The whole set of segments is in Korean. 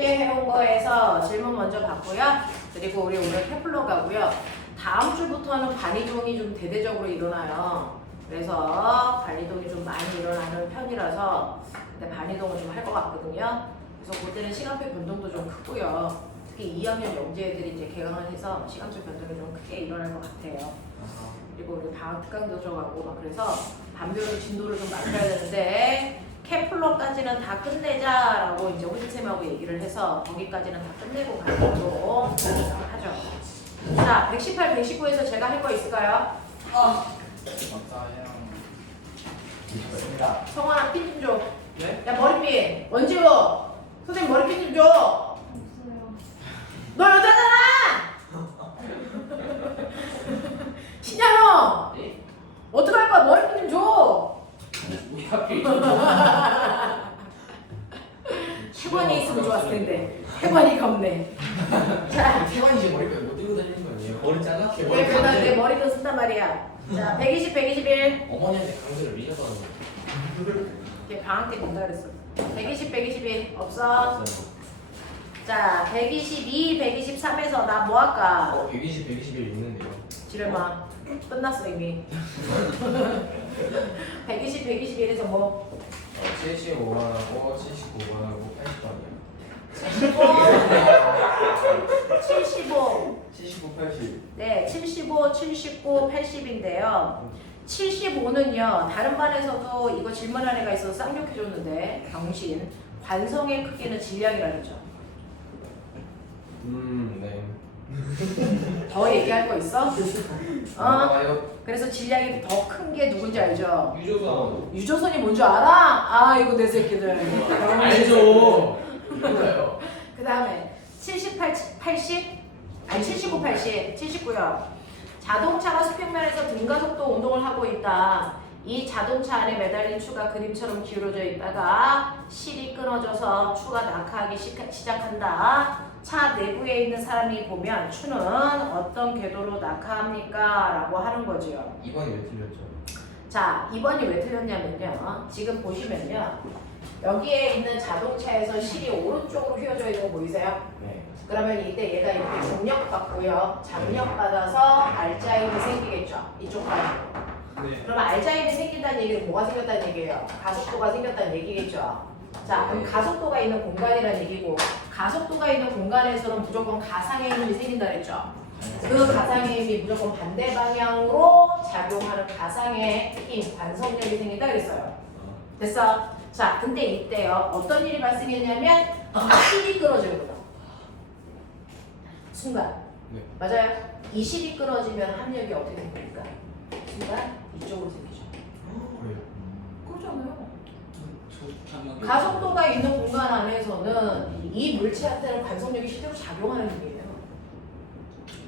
숙제해온 거에서 질문 먼저 받고요. 그리고 우리 오늘 케플러 가고요. 다음 주부터는 반이동이 좀 대대적으로 일어나요. 그래서 반이동이 좀 많이 일어나는 편이라서 근데 반이동을 좀 할 것 같거든요. 그래서 그때는 시간표 변동도 좀 크고요. 특히 2학년 영재애들이 이제 개강을 해서 시간표 변동이 좀 크게 일어날 것 같아요. 그리고 우리 방학 특강도 들어가고 막 그래서 반별로 진도를 좀 맞춰야 되는데 케플러까지는 다 끝내자라고 이제 호진쌤하고 얘기를 해서 거기까지는 다 끝내고 가도록 하죠. 자, 118, 119에서 제가 할 거 있을까요? 맞아요. 있습니다. 성환아 핀 좀 줘. 네? 야 머리핀 원지우 선생님 머리핀 좀 줘. 없어요. 너 여자잖아. 신야형 네? 어떡할 거야 머리핀 좀 줘. 우리 학교에 태관이 있으면 좋았을 텐데 태관이가 없네. 자, 태관이 이제 머리가 못 들고 다니는 거 아니에요? 머리 잘랐게 왜 그러다 내 머리도 쓴단 말이야. 자, 120, 121. 어머니한테 강제로 밀려서 하는 거예요. 걔 방학 때 본다 그랬어. 120, 121 없어. 자, 122, 123에서 나 뭐 할까? 120, 121 있는데요. 지랄마 끝났어 이미. 120, 121에서 뭐? 75원하고 79원하고 80원이요. 75, 79, 80. 네, 75, 79, 80인데요. 75는요, 다른 반에서도 이거 질문한 애가 있어서 쌍욕해줬는데, 병신. 관성의 크기는 질량이라 그러죠. 네. 더 얘기할 거 있어? 알아요. 그래서 질량이 더 큰 게 누군지 알죠? 유조선. 유조선이 뭔지 알아? 아, 이거 내 새끼들. 알죠. 몰라요. 그 다음에 78, 80? 아니 79, 80, 79요. 자동차가 수평면에서 등가속도 운동을 하고 있다. 이 자동차 안에 매달린 추가 그림처럼 기울어져 있다가 실이 끊어져서 추가 낙하하기 시작한다. 차 내부에 있는 사람이 보면 추는 어떤 궤도로 낙하합니까? 라고 하는 거죠. 2번이 왜 틀렸죠? 자, 2번이 왜 틀렸냐면요. 지금 보시면요. 여기에 있는 자동차에서 실이 오른쪽으로 휘어져 있는 거 보이세요? 네. 그러면 이때 얘가 이렇게 중력받고요. 장력받아서 알자임이 생기겠죠. 이쪽 방향으로. 네. 그럼 알자임이 생긴다는 얘기는 뭐가 생겼다는 얘기예요? 가속도가 생겼다는 얘기겠죠. 자, 그럼 가속도가 있는 공간이라는 얘기고 가속도가 있는 공간에서는 무조건 가상의 힘이 생긴다 그랬죠. 그 가상의 힘이 무조건 반대 방향으로 작용하는 가상의 힘, 관성력이 생긴다 그랬어요. 됐어? 자, 근데 이때요. 어떤 일이 발생했냐면 실이 끊어지거든. 순간. 네. 맞아요? 이 실이 끊어지면 합력이 어떻게 생깁니까? 순간 이쪽으로 생기죠. 그래요. 그렇잖아요. 가속도가 있는 공간 안에서는 이 물체한테는 관성력이 실제로 작용하는 힘이에요.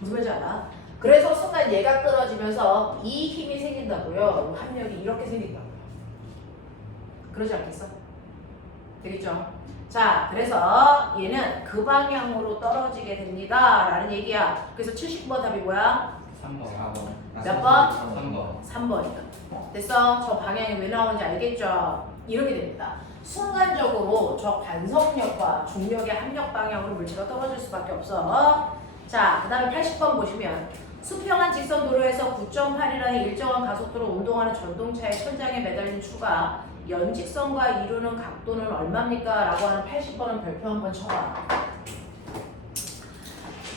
무슨 말인지 알아? 그래서 순간 얘가 끊어지면서 이 힘이 생긴다고요. 합력이 이렇게 생긴다고요. 그러지 않겠어? 되겠죠? 자, 그래서 얘는 그 방향으로 떨어지게 됩니다. 라는 얘기야. 그래서 70번 답이 뭐야? 3번. 4번. 몇 번? 3번. 3번이다. 됐어? 저 방향이 왜 나오는지 알겠죠? 이렇게 됩니다. 순간적으로 저 관성력과 중력의 합력 방향으로 물체가 떨어질 수밖에 없어. 자, 그 다음에 80번 보시면 수평한 직선 도로에서 9.8이라는 일정한 가속도로 운동하는 전동차의 천장에 매달린 추가 연직선과 이루는 각도는 얼마입니까? 라고 하는 80번은 별표 한번 쳐봐.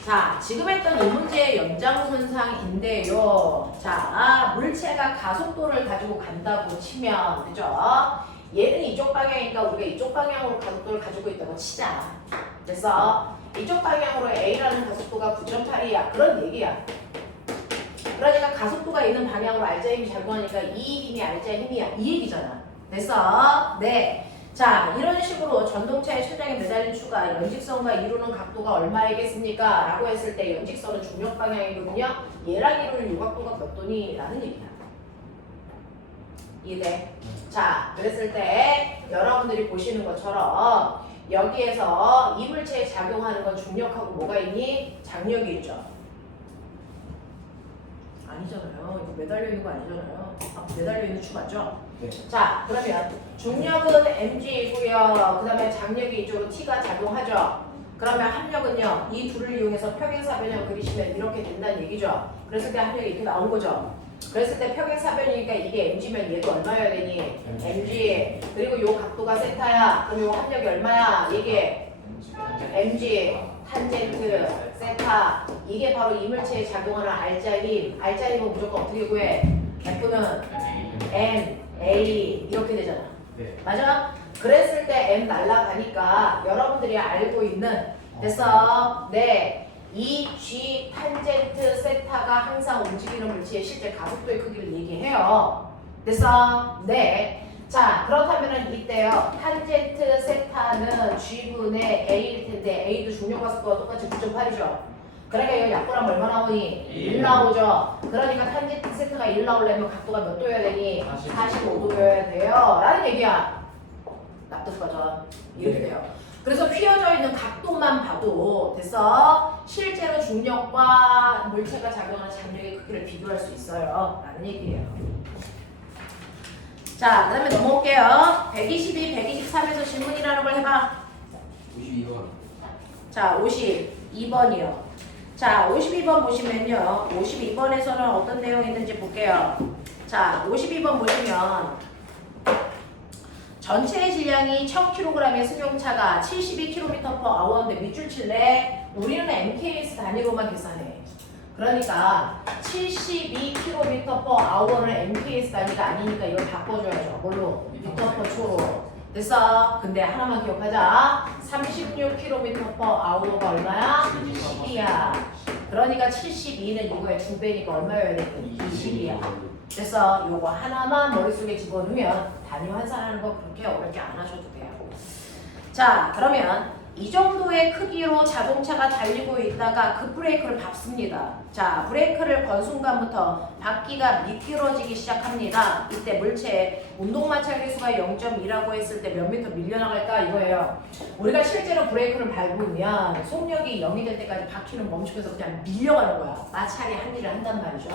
자, 지금 했던 이 문제의 연장선상인데요. 자, 물체가 가속도를 가지고 간다고 치면, 그죠? 얘는 이쪽 방향이니까 우리가 이쪽 방향으로 가속도를 가지고 있다고 치자. 그래서 이쪽 방향으로 A라는 가속도가 9.8이야. 그런 얘기야. 그러니까 가속도가 있는 방향으로 알자 힘이 작용하니까 이 힘이 알자 힘이야. 이 얘기잖아. 됐어? 네. 자, 이런 식으로 전동차의 천장에 매달린 추가 연직선과 이루는 각도가 얼마이겠습니까? 라고 했을 때 연직선은 중력 방향이거든요. 얘랑 이루는 요각도가 몇 도니? 라는 얘기야. 이해돼? 자, 그랬을 때 여러분들이 보시는 것처럼 여기에서 이 물체에 작용하는 건 중력하고 뭐가 있니? 장력이 있죠. 아니잖아요. 이거 매달려 있는 거 아니잖아요. 아, 매달려 있는 추 맞죠? 네. 자, 그러면 중력은 mg이고요. 그 다음에 장력이 이쪽으로 t가 작용하죠. 그러면 합력은요. 이 둘을 이용해서 평행사변형 그리시면 이렇게 된다는 얘기죠. 그랬을 때 합력이 이렇게 나온 거죠. 그랬을 때 평행사변이니까 이게 mg면 얘도 얼마여야 되니? mg. 그리고 요 각도가 세타야. 그럼 요 합력이 얼마야? 이게 mg, 탄젠트, 세타. 이게 바로 이물체에 작용하는 알짜림. 알짜림은 무조건 어떻게 구해? F는 m, a 이렇게 되잖아. 네. 맞아? 그랬을 때 m 날라가니까 여러분들이 알고 있는 됐어? 네. 이 g 탄젠트 세타가 항상 움직이는 물체의 실제 가속도의 크기를 얘기해요. 됐어? 네. 자, 그렇다면은 이때요. 탄젠트 세타는 g분의 a일 텐데 a도 중력 가속도와 똑같이 9.8이죠. 그러니까 이거 약분하면 얼마 나오니? 1 나오죠. 그러니까 탄젠트 세타가 1 나오려면 각도가 몇 도여야 되니? 45도여야 돼요. 라는 얘기야. 납득하죠? 이렇게 돼요. 그래서 휘어져 있는 각도만 봐도 됐어? 실제로 중력과 물체가 작용하는 장력의 크기를 비교할 수 있어요. 라는 얘기예요. 자, 그 다음에 넘어올게요. 122, 123에서 질문이라는 걸 해봐. 52번. 자, 52번이요. 자, 52번 보시면요. 52번에서는 어떤 내용이 있는지 볼게요. 자, 52번 보시면 전체의 질량이 1000kg의 승용차가 72km/h인데 밑줄 칠래? 우리는 MKS 단위로만 계산해. 그러니까 72km/h는 MKS 단위가 아니니까 이걸 바꿔줘야죠. 뭘로? m/초로. 됐어? 근데 하나만 기억하자. 36km/h가 얼마야? 10이야. 그러니까 72는 이거의 2배니까 얼마여야 돼? 20이야. 그래서 요거 하나만 머릿속에 집어넣으면 단위 환산하는 거 그렇게 어렵게 안 하셔도 돼요. 자, 그러면 이 정도의 크기로 자동차가 달리고 있다가 그 브레이크를 밟습니다. 자, 브레이크를 건 순간부터 바퀴가 미끄러지기 시작합니다. 이때 물체의 운동마찰계수가 0.2라고 했을 때 몇 미터 밀려나갈까 이거예요. 우리가 실제로 브레이크를 밟으면 속력이 0이 될 때까지 바퀴는 멈추면서 그냥 밀려가는 거야. 마찰이 한 일을 한단 말이죠.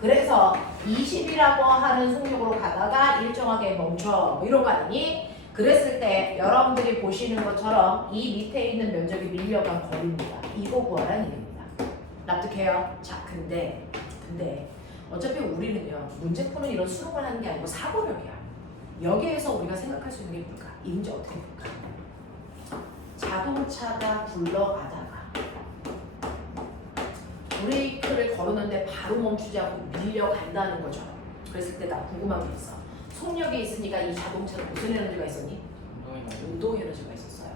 그래서 20이라고 하는 속력으로 가다가 일정하게 멈춰 뭐 이런 거 아니니? 그랬을 때 여러분들이 보시는 것처럼 이 밑에 있는 면적이 밀려간 거리입니다. 이거 구하라는 얘기입니다. 납득해요? 자, 근데 어차피 우리는요 문제 푸는 이런 수능을 하는 게 아니고 사고력이야. 여기에서 우리가 생각할 수 있는 게 뭘까? 이제 어떻게 볼까? 자동차가 굴러가다가 브레이크를 걸었는데 바로 멈추지 않고 밀려간다는 거죠. 그랬을 때 나 궁금한 게 있어. 속력이 있으니까 이 자동차는 무슨 에너지가 있었니? 운동 에너지가 있었어요.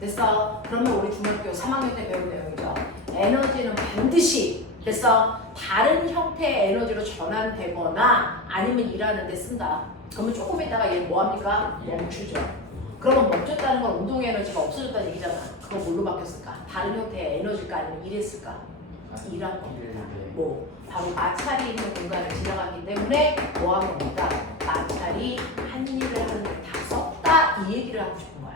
됐어? 그러면 우리 중학교 3학년 때 배운 내용이죠. 에너지는 반드시 됐어? 다른 형태의 에너지로 전환되거나 아니면 일하는 데 쓴다. 그러면 조금 있다가 얘 뭐합니까? 멈추죠. 그러면 멈췄다는 건 운동 에너지가 없어졌다는 얘기잖아. 그거 뭘로 바뀌었을까? 다른 형태의 에너지일까 아니면 일했을까? 일한 겁니다. 뭐 바로 마찰이 있는 공간을 지나갔기 때문에 뭐한 겁니다. 마찰이 한 일을 하는데 다 썼다 이 얘기를 하고 싶은 거야.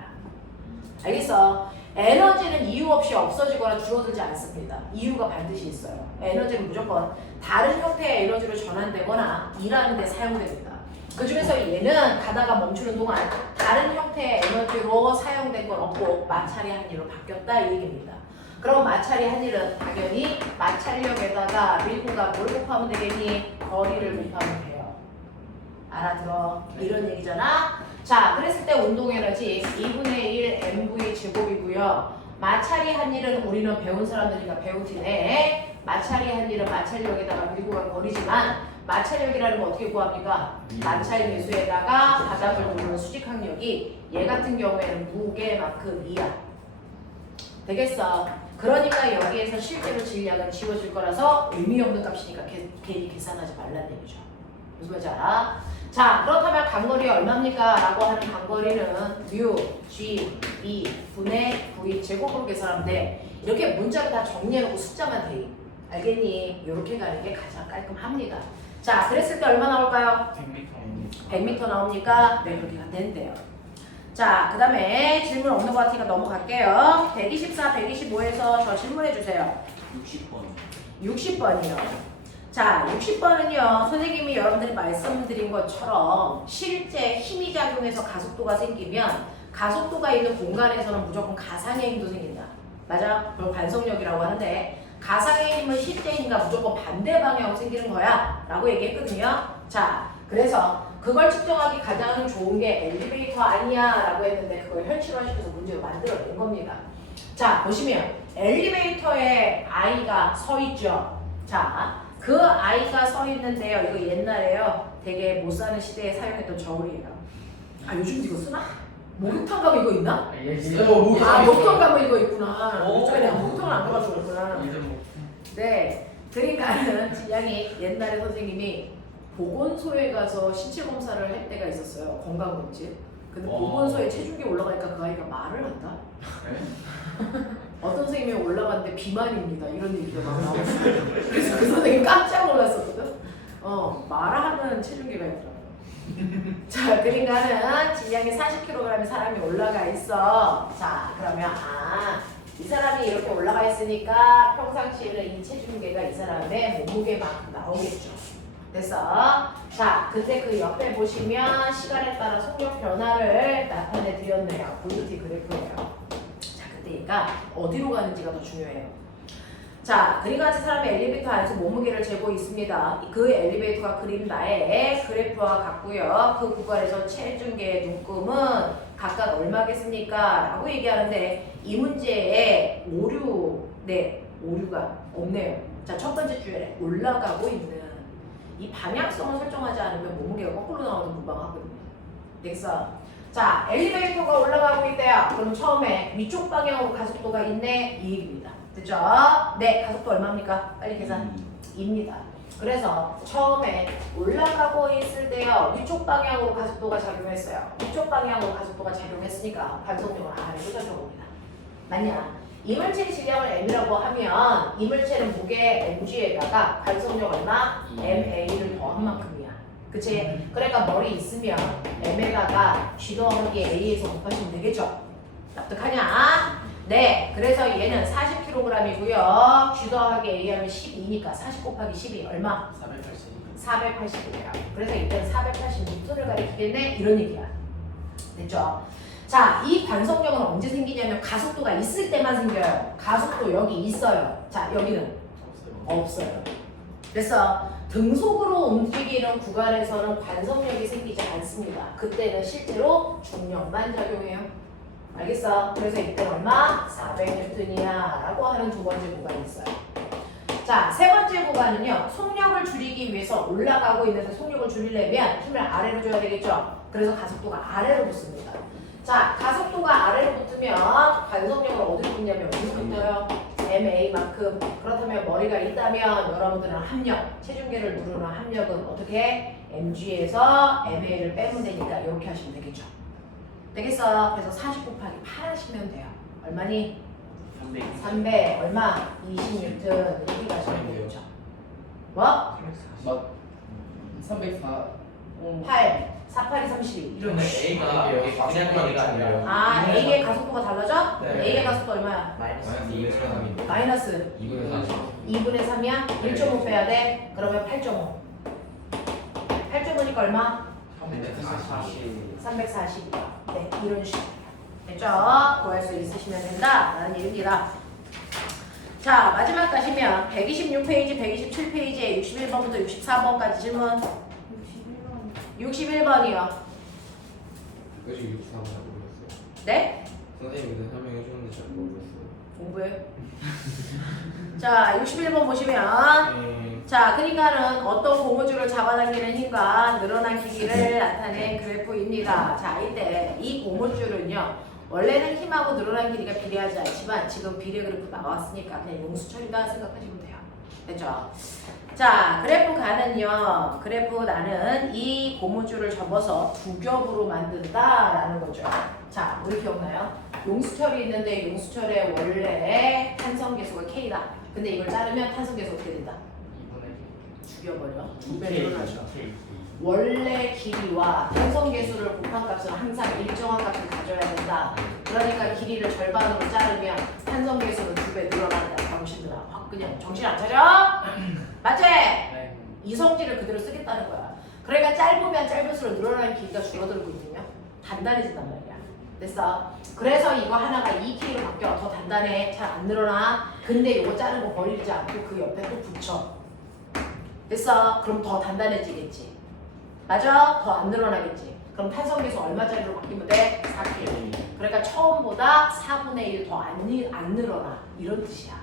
알겠어? 에너지는 이유 없이 없어지거나 줄어들지 않습니다. 이유가 반드시 있어요. 에너지는 무조건 다른 형태의 에너지로 전환되거나 일하는 데 사용됩니다. 그 중에서 얘는 가다가 멈추는 동안 다른 형태의 에너지로 사용된 건 없고 마찰이 한 일로 바뀌었다 이 얘기입니다. 그럼 마찰이 한 일은 당연히 마찰력에다가 밀고가 뭘 곱하면 되겠니? 거리를 곱하면 돼요. 알아들어? 이런 얘기잖아. 자, 그랬을 때 운동에너지 2분의 1 mv 제곱이고요. 마찰이 한 일은 우리는 배운 사람들이니까 배우티네. 마찰이 한 일은 마찰력에다가 밀고가 거리지만 마찰력이라는 건 어떻게 구합니까? 마찰 계수에다가 바닥을 누르는 수직항력이 얘 같은 경우에는 무게만큼 2야. 되겠어? 그러니까 여기에서 실제로 질량은 지워질 거라서 의미 없는 값이니까 괜히 계산하지 말라는 얘기죠. 무슨 말인지 알아? 자, 그렇다면 간거리 얼마입니까? 라고 하는 간거리는 뮤, g, e 분의 v 제곱으로 계산하면 돼. 이렇게 문자를 다 정리해놓고 숫자만 돼. 알겠니? 이렇게 가는 게 가장 깔끔합니다. 자, 그랬을 때 얼마 나올까요? 100m 나옵니까? 네, 그렇게 된대요. 자, 그 다음에 질문 없는 것 같으니까 넘어갈게요. 124, 125에서 저 질문해 주세요. 60번. 60번이요. 자, 60번은요. 선생님이 여러분들이 말씀드린 것처럼 실제 힘이 작용해서 가속도가 생기면 가속도가 있는 공간에서는 무조건 가상의 힘도 생긴다. 맞아? 그걸 관성력이라고 하는데 가상의 힘은 실제 힘과 무조건 반대 방향으로 생기는 거야 라고 얘기했거든요. 자, 그래서 그걸 측정하기 가장 좋은 게 엘리베이터 아니야 라고 했는데 그걸 현실화시켜서 문제를 만들어낸 겁니다. 자, 보시면 엘리베이터에 아이가 서 있죠. 자, 그 아이가 서 있는데요. 이거 옛날에요. 되게 못 사는 시대에 사용했던 저울이에요. 아, 요즘도 이거 쓰나? 목욕탕 가면 이거 있나? 아, 목욕탕 가면 이거 있구나. 요즘에 내가 목욕탕을 안 가가지고 그렇구나. 네, 그러니까는 진양이 옛날에 선생님이 보건소에 가서 신체 검사를 할 때가 있었어요. 건강검진. 근데 보건소에 체중계 올라가니까 그 아이가 말을 한다. 어떤 선생님이 올라갔는데 비만입니다. 이런 얘기가 막 나왔어요. 그래서 그 선생님 깜짝 놀랐었거든. 말하는 체중계가 있더라고요. 자, 그러니까는 질량이 40kg의 사람이 올라가 있어. 자, 그러면 이 사람이 이렇게 올라가 있으니까 평상시에는 이 체중계가 이 사람의 몸무게만큼 나오겠죠. 됐어? 자, 근데 그 옆에 보시면 시간에 따라 속력 변화를 나타내 드렸네요. 볼트 그래프예요. 자, 그때니까 어디로 가는지가 더 중요해요. 자, 그러니까 그 사람의 엘리베이터 안에서 몸무게를 재고 있습니다. 그 엘리베이터가 그린 나의 그래프와 같고요. 그 구간에서 체중계의 눈금은 각각 얼마겠습니까? 라고 얘기하는데 이 문제에 오류가 없네요. 자, 첫 번째 줄에 올라가고 있는 이 방향성을 설정하지 않으면 몸무게가 거꾸로 나와도 무방하거든요. 됐어? 자, 엘리베이터가 올라가고 있대요. 그럼 처음에 위쪽 방향으로 가속도가 있네. 이 얘기입니다. 됐죠? 네, 가속도 얼마입니까? 빨리 계산. 2입니다. 그래서 처음에 올라가고 있을 때요. 위쪽 방향으로 가속도가 작용했어요. 위쪽 방향으로 가속도가 작용했으니까 관속력을 아래로 적용합니다. 맞냐? 이물체의 질량을 m이라고 하면 이물체는 무게 mg에다가 관속력 얼마? ma를 더한 만큼이야. 그치? 그러니까 머리 있으면 m에다가 g 더하기 a에서 곱하시면 되겠죠? 납득하냐? 네, 그래서 얘는 40kg이고요. g 더하기 a 하면 12니까 40 곱하기 12 얼마? 480이에요. 그래서 이때는 480N을 가리키겠네? 이런 얘기야. 됐죠? 자, 이 관속력은 언제 생기냐면 가속도가 있을 때만 생겨요. 가속도 여기 있어요. 자, 여기는 없어요. 그래서 등속으로 움직이는 구간에서는 관속력이 생기지 않습니다. 그때는 실제로 중력만 작용해요. 알겠어? 그래서 이때는 얼마? 400N이야 라고 하는 두 번째 구간이 있어요. 자, 세 번째 구간은요. 속력을 줄이기 위해서 올라가고 있는데 속력을 줄이려면 힘을 아래로 줘야 되겠죠? 그래서 가속도가 아래로 붙습니다. 자, 가속도가 아래로 붙으면 관속력을 어디로 붙냐면 어디로 붙어요? MA만큼. 그렇다면 머리가 있다면 여러분들은 합력, 체중계를 누르는 합력은 어떻게? MG에서 MA를 빼면 되니까 이렇게 하시면 되겠죠. 되겠어? 그래서 40 곱하기 8 하시면 돼요. 얼마니? 300 얼마? 20N 이렇게 가시면 되겠죠. 뭐? 304. 8 48이 32 이런 식으로. A가 그냥 A가 아니라 A의 가속도가 달라져? 네. A의 가속도 얼마야? 마이너스 2분의 3이야? 1.5 빼야 돼? 그러면 8.5 8.5니까 얼마? 340이야. 네, 이런 식으로. 됐죠? 구할 수 있으시면 된다 라는 얘기입니다. 자, 마지막 가시면 126페이지, 127페이지에 61번부터 64번까지 질문. 61번이요. 그것이 64번 잘 모르겠어요. 네? 선생님이 그때 설명해 주는데 잘 모르겠어요. 공부해. 자, 61번 보시면 자, 그러니까는 어떤 고무줄을 잡아당기는 힘과 늘어난 기기를 나타낸 그래프입니다. 자, 이때 이 고무줄은요. 원래는 힘하고 늘어난 길이가 비례하지 않지만 지금 비례 그래프 나왔으니까 그냥 용수처리다 생각하시면 돼요. 됐죠? 자, 그래프가는요. 그래프 나는 이 고무줄을 접어서 두 겹으로 만든다라는 거죠. 자, 우리 기억나요? 용수철이 있는데 용수철의 원래 탄성계수가 K다. 근데 이걸 자르면 탄성계수 어떻게 된다? 죽여버려. 2배 늘어나죠. 원래 길이와 탄성계수를 곱한 값은 항상 일정한 값을 가져야 된다. 그러니까 길이를 절반으로 자르면 탄성계수는 2배 늘어난다. 병신들아. 확 그냥 정신 안 차려? 맞지? 네. 이성질을 그대로 쓰겠다는 거야. 그러니까 짧으면 짧을수록 늘어나는 길이가 줄어들고 있거든요. 단단해진단 말이야. 됐어? 그래서 이거 하나가 2K로 바뀌어. 더 단단해. 잘 안 늘어나. 근데 이거 자른 거 버리지 않고 그 옆에 또 붙여. 됐어? 그럼 더 단단해지겠지. 맞아? 더 안 늘어나겠지. 그럼 탄성계수 얼마짜리로 바뀌면 돼? 4K. 그러니까 처음보다 4분의 1 더 안 늘어나. 이런 뜻이야.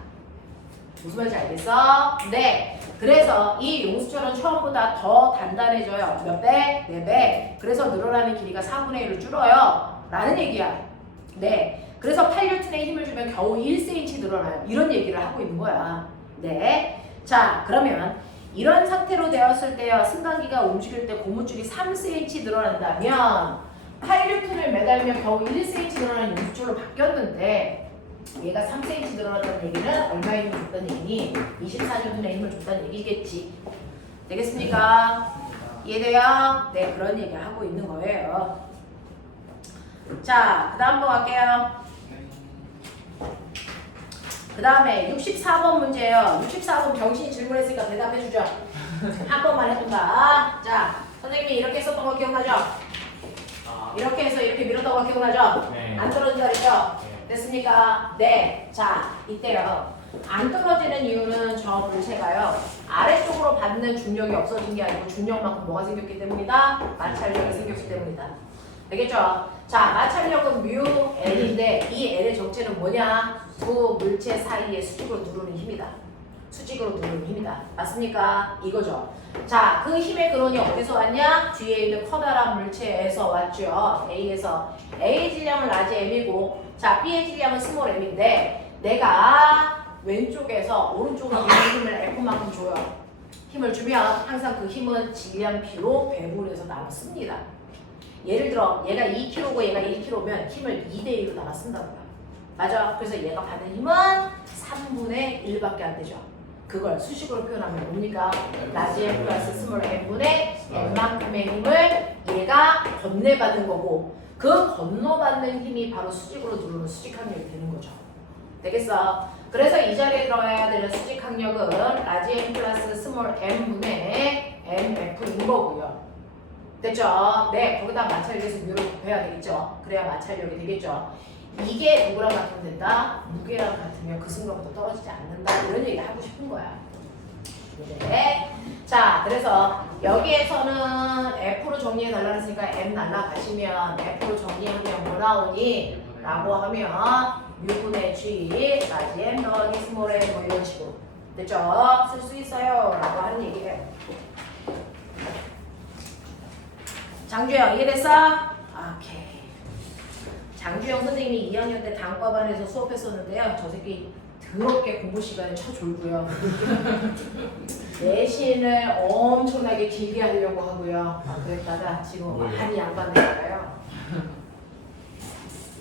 무슨 말인지 알겠어? 네. 그래서 이 용수철은 처음보다 더 단단해져요. 몇 배? 4배. 그래서 늘어나는 길이가 4분의 1로 줄어요. 라는 얘기야. 네. 그래서 8N에 힘을 주면 겨우 1cm 늘어나요. 이런 얘기를 하고 있는 거야. 네. 자, 그러면 이런 상태로 되었을 때요. 승강기가 움직일 때 고무줄이 3cm 늘어난다면 8N을 매달면 겨우 1cm 늘어나는 용수철로 바뀌었는데 얘가 3cm 늘어났다는 얘기는 얼마의 힘을 줬다는 얘기니? 24N의 힘을 줬다는 얘기겠지. 되겠습니까? 이해돼요? 네, 그런 얘기 하고 있는 거예요. 자, 그 다음 거 갈게요. 그 다음에 64번 문제예요. 64번 병신이 질문했으니까 대답해주죠. 한 번만 해본다. 자, 선생님이 이렇게 썼던 거 기억나죠? 이렇게 해서 이렇게 밀었던 거 기억나죠? 네. 안 떨어진다 그랬죠? 됐습니까? 네. 자, 이때요. 안 떨어지는 이유는 저 물체가요. 아래쪽으로 받는 중력이 없어진 게 아니고 중력만큼 뭐가 생겼기 때문이다? 마찰력이 생겼기 때문이다. 되겠죠? 자, 마찰력은 뮤 L인데 이 L의 정체는 뭐냐? 두 물체 사이의 수직으로 누르는 힘이다. 수직으로 누르는 힘이다. 맞습니까? 이거죠. 자, 그 힘의 근원이 어디서 왔냐? 뒤에 있는 커다란 물체에서 왔죠. A에서. A의 질량은 라지 M이고 자, B의 질량은 스몰 M인데 내가 왼쪽에서 오른쪽으로 힘을 F만큼 줘요. 힘을 주면 항상 그 힘은 질량 B로 배분해서 나눠 씁니다. 예를 들어 얘가 2kg고 얘가 1kg면 힘을 2대1로 나눠 쓴다고요. 맞아. 그래서 얘가 받는 힘은 3분의 1밖에 안 되죠. 그걸 수식으로 표현하면 뭡니까? 라지 M 플러스 스몰 M분의 M만큼의 힘을 얘가 건네받는 거고 그 건너받는 힘이 바로 수직으로 누르는 수직항력이 되는 거죠. 되겠어? 그래서 이 자리에 들어가야 되는 수직항력은 라지 M 플러스 스몰 M분의 MF인 거고요. 됐죠? 네, 거기다 마찰력에서 뮤를 곱해야 되겠죠? 그래야 마찰력이 되겠죠? 이게 누구랑 같으면 된다? 무게랑 같으면 그 순간부터 떨어지지 않는다. 이런 얘기 하고 싶은 거야. 네. 자, 그래서 여기에서는 F로 정리해 달라고 했으니까 M 날라가시면 F로 정리하면 뭐 나오니? 라고 하면 U분의 G, 라지 M 더하기 스몰 M 뭐 이런 식으로. 됐죠? 쓸 수 있어요. 라고 하는 얘기예요. 장주영 이해됐어? 오케이. 장주영 선생님이 2학년 때 단과반에서 수업했었는데요. 저 새끼 더럽게 공부 시간에 쳐졸고요. 내신을 엄청나게 길게 하려고 하고요. 그랬다가 지금 많이 양반되니까요.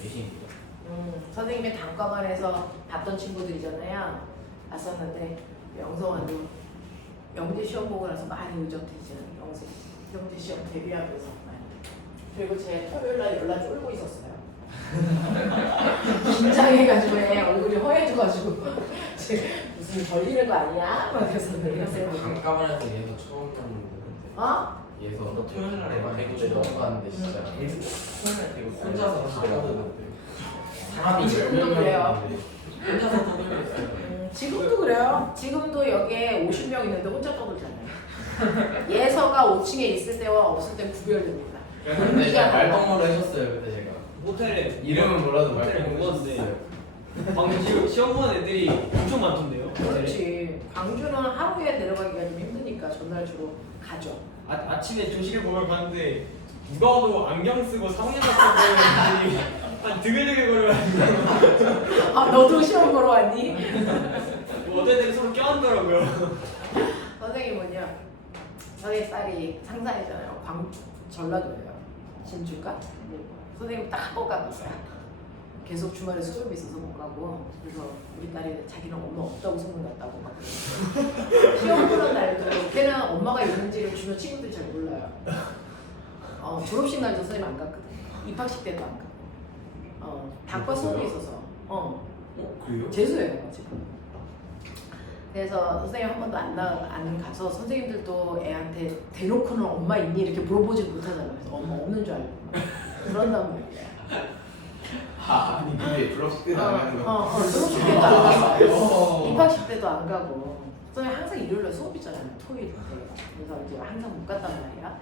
내신입니다. 선생님의 단과반에서 봤던 친구들이잖아요. 봤었는데 영성환도 영재 시험 보고 나서 많이 의젓해지는 영재 시험 데뷔하면서 많이. 그리고 제 토요일날 연락 쫄고 있었어요. 긴장해가지고 얼굴이 허해져가지고 무슨 걸리는 거 아니야? 막 그래서 잠깐만해서 얘서 처음 봤는데. 어? 얘서 토요일 날에 대구 처음 봤는데 진짜. 토요일 날 대구 혼자서 하거든요. 사람이 지금도 그래요. 혼자서 떠들었어요. 지금도 그래요. 지금도 여기에 50명 있는데 혼자 떠들잖아요. 예서가 5층에 있을 때와 없을 때 구별됩니다. 근데 제가 말동무를 해줬어요 그때 제가. 호텔에 이름은 몰라도 호텔에 말동무를 묵었는데 해줬어요. 방금 지금 시험 보는 애들이 엄청 많던데요? 그렇지. 광주는 하루에 내려가기가 좀 힘드니까 전날 주로 가죠. 아침에 조식을 보러 갔는데 누가 와도 안경 쓰고 사원님 같은 애들이 한 드글드글 거려가지고 아 너도 시험 보러 왔니? 뭐 어떤 애들이 서로 껴안더라고요. 선생님 뭐냐? 저희 딸이 상사이잖아요. 전라도예요. 진주가? 선생님 딱 한 번 가봤어요. 계속 주말에 수업이 있어서 못 가고 그래서 우리 딸이 자기는 엄마 없다고 소문났다고 막 시험 보는 날도 걔는 엄마가 있는지를 주변 친구들이 잘 몰라요. 졸업식 날도 선생님 안 갔거든. 입학식 때도 안 가고 단과 수업이 있어서 그래요? 재수해요 지금. 그래서 선생님 한 번도 안 가서 선생님들도 애한테 대놓고는 엄마 있니? 이렇게 물어보지 못하잖아요. 그래서 엄마 없는 줄 알고 그런단 말이야. 아니 근데 졸업식 때 나가는 거. 졸업식 때도 안 가고 입학식 때도 안 가고 선생님 항상 일요일날 수업 있잖아요. 토요일 때. 그래서 이제 항상 못 갔단 말이야.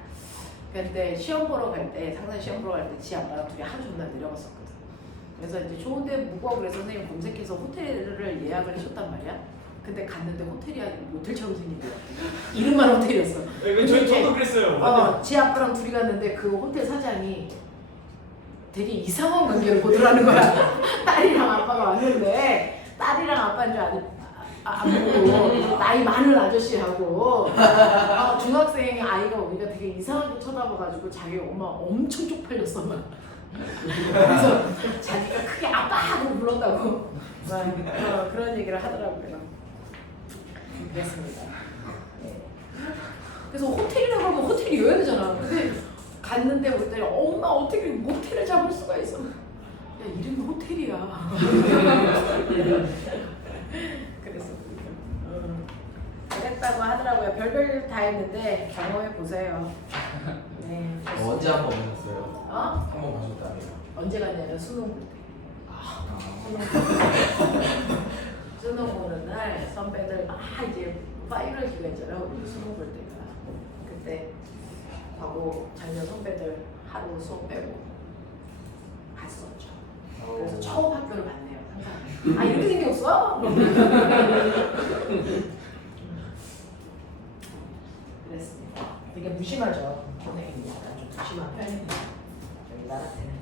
근데 시험 보러 갈 때 항상 시험 보러 갈 때 지 아빠랑 둘이 하루 종일 내려갔었거든. 그래서 이제 좋은데 묵고 그래서 선생님 검색해서 호텔을 예약을 해줬단 말이야. 근데 갔는데 호텔이 아니고 모텔처럼 생긴 거야. 이름만 호텔이었어. 네, 저도 그랬어요. 지 아빠랑 둘이 갔는데 그 호텔 사장이 되게 이상한 관계를 보더라는 거야. 딸이랑 아빠가 왔는데 딸이랑 아빠인 줄 안 보고 나이 많은 아저씨하고 중학생 아이가 오니까 되게 이상하게 쳐다봐가지고 자기 엄마 엄청 쪽팔렸어 막. 그래서 자기가 크게 아빠 하고 불렀다고 그런 얘기를 하더라고요. 그랬습니다. 네. 그래서 호텔이라고 하면 호텔이어야 되잖아. 근데 갔는데 볼 때 엄마 어떻게 모텔을 잡을 수가 있어? 야 이름이 호텔이야. 그랬다고 하더라고요. 별별 다 했는데 경험해 보세요. 네. 언제 한 번 오셨어요? 어? 한 번 가셨다며요. 언제 갔냐면 수능 볼 때. 수능 보는 날 선배들 막 이제 파이널 기간이잖아요. 우리 수능 볼 때가. 그때 하고 작년 선배들 하루 수업 빼고 갔었죠. 그래서 처음 학교를 봤네요. 항상. 아 이렇게 생겼어? 그랬습니다. 되게 무심하죠. 선생님이 약간 좀 무심한 편입니다. 저희 딸한테는.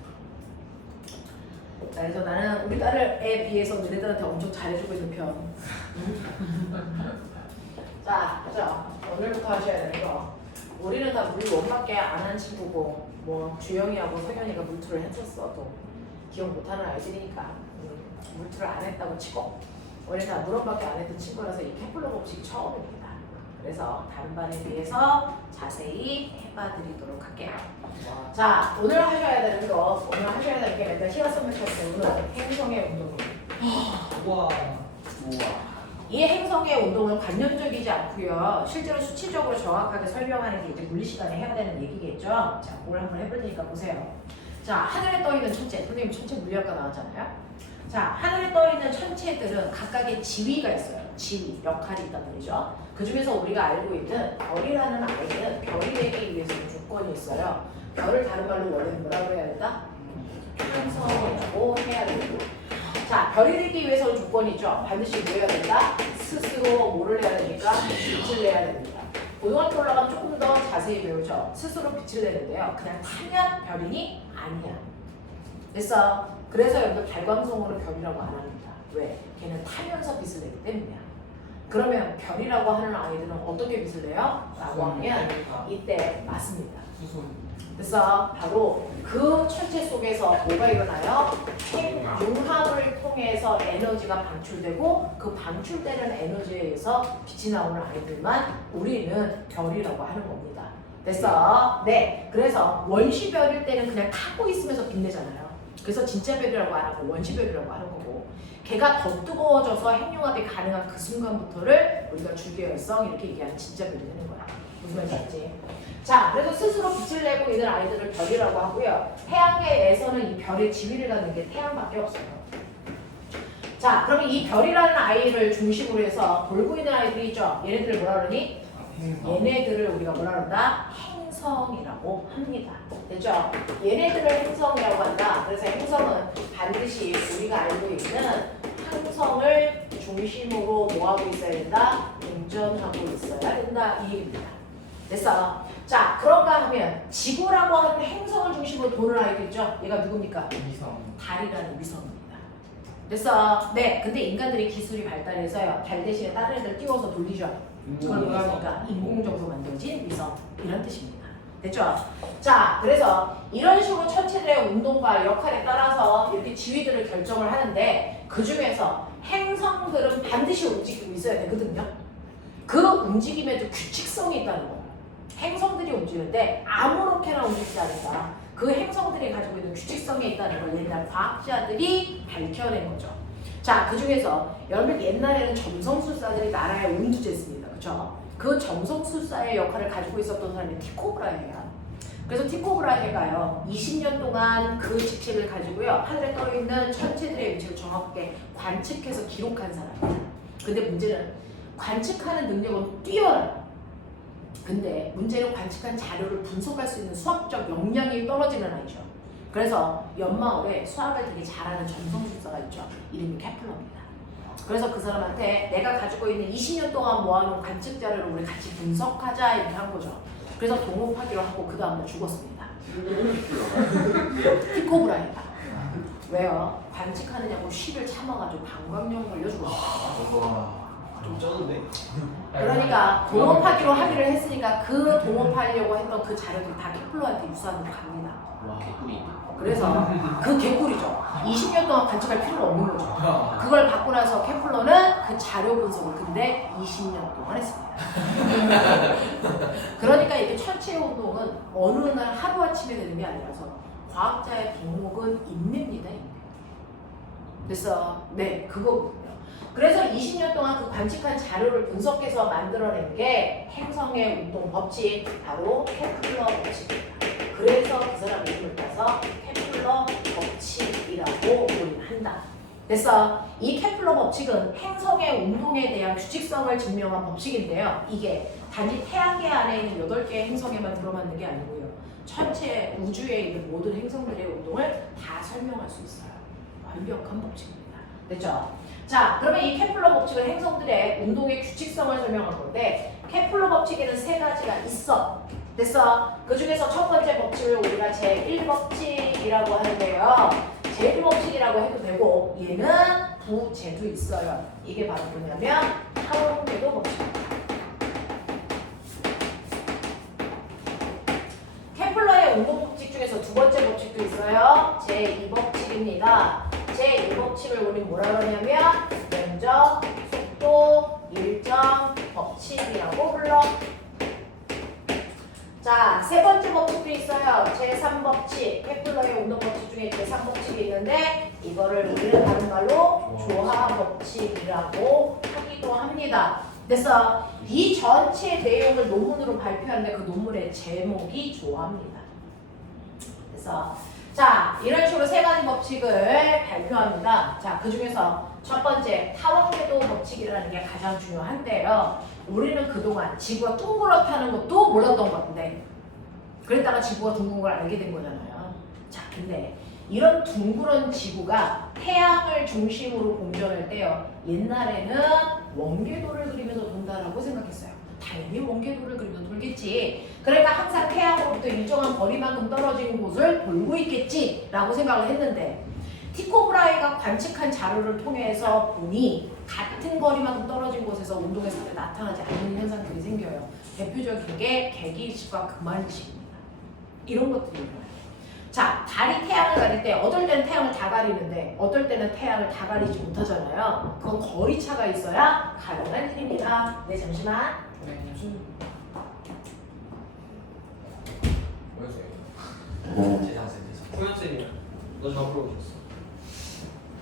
자, 그래서 나는 우리 딸에 비해서 너네들한테 엄청 잘해주고 있는 편. 자, 그죠? 오늘부터 하셔야 되는 거. 우리는 다 물 원밖에 안 한 친구고 뭐 주영이하고 석연이가 물투를 했었어도 기억 못하는 아이들이니까 물투를 안 했다고 치고 우리는 다 물 원밖에 안 했던 친구라서 이 케플러 법칙 처음입니다. 그래서 다른 반에 비해서 자세히 해봐드리도록 할게요. 자, 오늘 하셔야 되는 거, 오늘 하셔야 되는 게 맨날 시간선물 쳤을 때 오늘 행성의 운동이에요. 와. 이 행성의 운동은 관념적이지 않고요. 실제로 수치적으로 정확하게 설명하는 게 이제 물리 시간에 해야 되는 얘기겠죠. 자, 그걸 한번 해볼 테니까 보세요. 자, 하늘에 떠 있는 천체, 선생님 천체 물리학과 나왔잖아요. 자, 하늘에 떠 있는 천체들은 각각의 지위가 있어요. 지위, 역할이 있단 말이죠. 그 중에서 우리가 알고 있는 별이라는 아이는 별이 되기 위해서는 조건이 있어요. 별을 다른 말로 원래는 뭐라고 해야 된다? 행성이라고 해야 되고. 자, 별이 되기 위해서는 조건이죠. 반드시 뭐 해야 된다? 스스로 뭐를 해야 되니까? 빛을 내야 됩니다. 고등학교 올라가면 조금 더 자세히 배우죠. 스스로 빛을 내는데요. 그냥 타면 별이니? 아니야. 그래서 여러분들 발광성으로 별이라고 안 합니다. 왜? 걔는 타면서 빛을 내기 때문이야. 그러면 별이라고 하는 아이들은 어떻게 빛을 내요? 라고 하면 이때 맞습니다. 그래서 바로 그 천체 속에서 뭐가 일어나요? 핵융합을 통해서 에너지가 방출되고 그 방출되는 에너지에 의해서 빛이 나오는 아이들만 우리는 별이라고 하는 겁니다. 됐어? 네. 그래서 원시별일 때는 그냥 타고 있으면서 빛내잖아요. 그래서 진짜 별이라고 안 하고 원시별이라고 하는 거고 걔가 더 뜨거워져서 핵융합이 가능한 그 순간부터를 우리가 주계열성 이렇게 얘기하는 진짜 별이 되는 거야. 무슨 말인지 알지? 자, 그래서 스스로 빛을 내고 있는 아이들을 별이라고 하고요. 태양계에서는 이 별의 지위를 갖는 게 태양밖에 없어요. 자, 그러면 이 별이라는 아이를 중심으로 해서 돌고 있는 아이들이 있죠. 얘네들을 뭐라 그러니? 얘네들을 우리가 뭐라 그런다? 행성이라고 합니다. 됐죠? 얘네들을 행성이라고 한다. 그래서 행성은 반드시 우리가 알고 있는 항성을 중심으로 뭐하고 있어야 된다? 공전하고 있어야 된다. 이 얘기입니다. 됐어? 자, 그런가 하면 지구라고 하는 행성을 중심으로 도는 아이도 있죠? 얘가 누굽니까? 위성. 달이라는 위성입니다. 됐어? 네, 근데 인간들이 기술이 발달해서요. 달 대신에 다른 애들 띄워서 돌리죠. 그걸 뭐라 하니까 인공적으로 만들어진 위성 이런 뜻입니다. 됐죠? 자, 그래서 이런 식으로 천체들의 운동과 역할에 따라서 이렇게 지위들을 결정을 하는데 그 중에서 행성들은 반드시 움직이고 있어야 되거든요. 그 움직임에도 규칙성이 있다는 거예요. 행성들이 움직이는데 아무렇게나 움직이지 않는다. 그 행성들이 가지고 있는 규칙성이 있다는 걸 옛날 과학자들이 밝혀낸 거죠. 자, 그 중에서 여러분 옛날에는 점성술사들이 나라에 온두제였습니다. 그쵸? 그 점성술사의 역할을 가지고 있었던 사람이 티코브라헤예요. 그래서 티코브라헤가요 20년 동안 그 직책을 가지고요 하늘에 떠있는 천체들의 위치를 정확하게 관측해서 기록한 사람이에요. 근데 문제는 관측하는 능력은 뛰어나요. 근데 문제는 관측한 자료를 분석할 수 있는 수학적 역량이 떨어지는 아이죠. 그래서 연마을에 수학을 되게 잘하는 점성술사가 있죠. 이름이 케플러입니다. 그래서 그 사람한테 내가 가지고 있는 20년 동안 모아놓은 관측 자료를 우리 같이 분석하자 이렇게 한 거죠. 그래서 동업하기로 하고 그 다음날 죽었습니다. 티코브라헤가. 왜요? 관측하느냐고 쉬를 참아가지고 방광염 걸려 죽었어요. 좀 쩌는데? 그러니까 동업하기로 하기로 했으니까 그 동업하려고 했던 그 자료들이 다 케플러한테 유사한으로 갑니다. 와 개꿀이. 그래서 그 개꿀이죠. 20년 동안 관측할 필요가 없는 거죠. 그걸 받고 나서 케플러는 그 자료 분석을 근데 20년 동안 했습니다. 그러니까 이게 천체 운동은 어느 날 하루아침에 되는 게 아니라서 과학자의 덕목은 인내입니다. 인내. 그래서 네 그거거든요. 그래서 20년 동안 그 관측한 자료를 분석해서 만들어낸 게 행성의 운동 법칙 바로 케플러 법칙입니다. 그래서 그 사람 이름을 따서 케플러 법칙이라고 우리는 한다. 그래서 이 케플러 법칙은 행성의 운동에 대한 규칙성을 증명한 법칙인데요. 이게 단지 태양계 안에 있는 8개의 행성에만 들어맞는 게 아니고요. 전체 우주에 있는 모든 행성들의 운동을 다 설명할 수 있어요. 완벽한 법칙입니다. 됐죠? 자, 그러면 이 케플러 법칙은 행성들의 운동의 규칙성을 설명한 건데 케플러 법칙에는 3가지가 있어. 됐어? 그 중에서 첫 번째 법칙을 우리가 제1법칙이라고 하는데요. 제1법칙이라고 해도 되고 얘는 부제도 있어요. 이게 바로 뭐냐면 타원궤도 법칙입니다. 케플러의 운동 법칙 중에서 두 번째 법칙도 있어요. 제2법칙입니다. 제1법칙을 우리 뭐라 그러냐면 면적, 속도, 일정, 법칙이라고 불러. 자, 세 번째 법칙도 있어요. 제3법칙. 케플러의 운동 법칙 중에 제3법칙이 있는데 이거를 우리는 다른 말로 조화법칙이라고 하기도 합니다. 그래서 이 전체 내용을 논문으로 발표하는데 그 논문의 제목이 조화입니다. 그래서 자, 이런 식으로 3가지 법칙을 발표합니다. 자, 그 중에서 첫 번째 타원궤도 법칙이라는 게 가장 중요한데요. 우리는 그동안 지구가 둥그렇다는 것도 몰랐던 것 같은데 그랬다가 지구가 둥근 걸 알게 된 거잖아요. 자, 근데 이런 둥그런 지구가 태양을 중심으로 공전할 때요. 옛날에는 원궤도를 그리면서 돈다라고 생각했어요. 당연히 원궤도를 그리면서 돌겠지. 그러니까 항상 태양으로부터 일정한 거리만큼 떨어진 곳을 돌고 있겠지라고 생각을 했는데 티코브라헤가 관측한 자료를 통해서 보니 같은 거리만큼 떨어진 곳에서 운동의 상태 나타나지 않는 현상들이 생겨요. 대표적인 게 개기일식과 금알일식입니다. 이런 것들이 일어나요. 자, 달이 태양을 가릴 때 어떨 때는 태양을 다 가리는데 어떨 때는 태양을 다 가리지 못하잖아요. 그건 거리차가 있어야 가능한 일입니다. 네, 잠시만. 뭐였어요? 재산세대에서. 소연쌤이야. 너 잡으러 오셨어.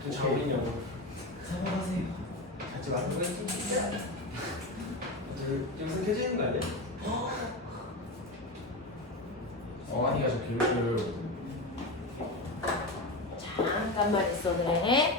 저 잡으냐고. 사랑하세요. 같이 말해보겠습니다. 여기서 켜지는 거 아니야? 어안이가 저 길을 잠깐만 있어, 네.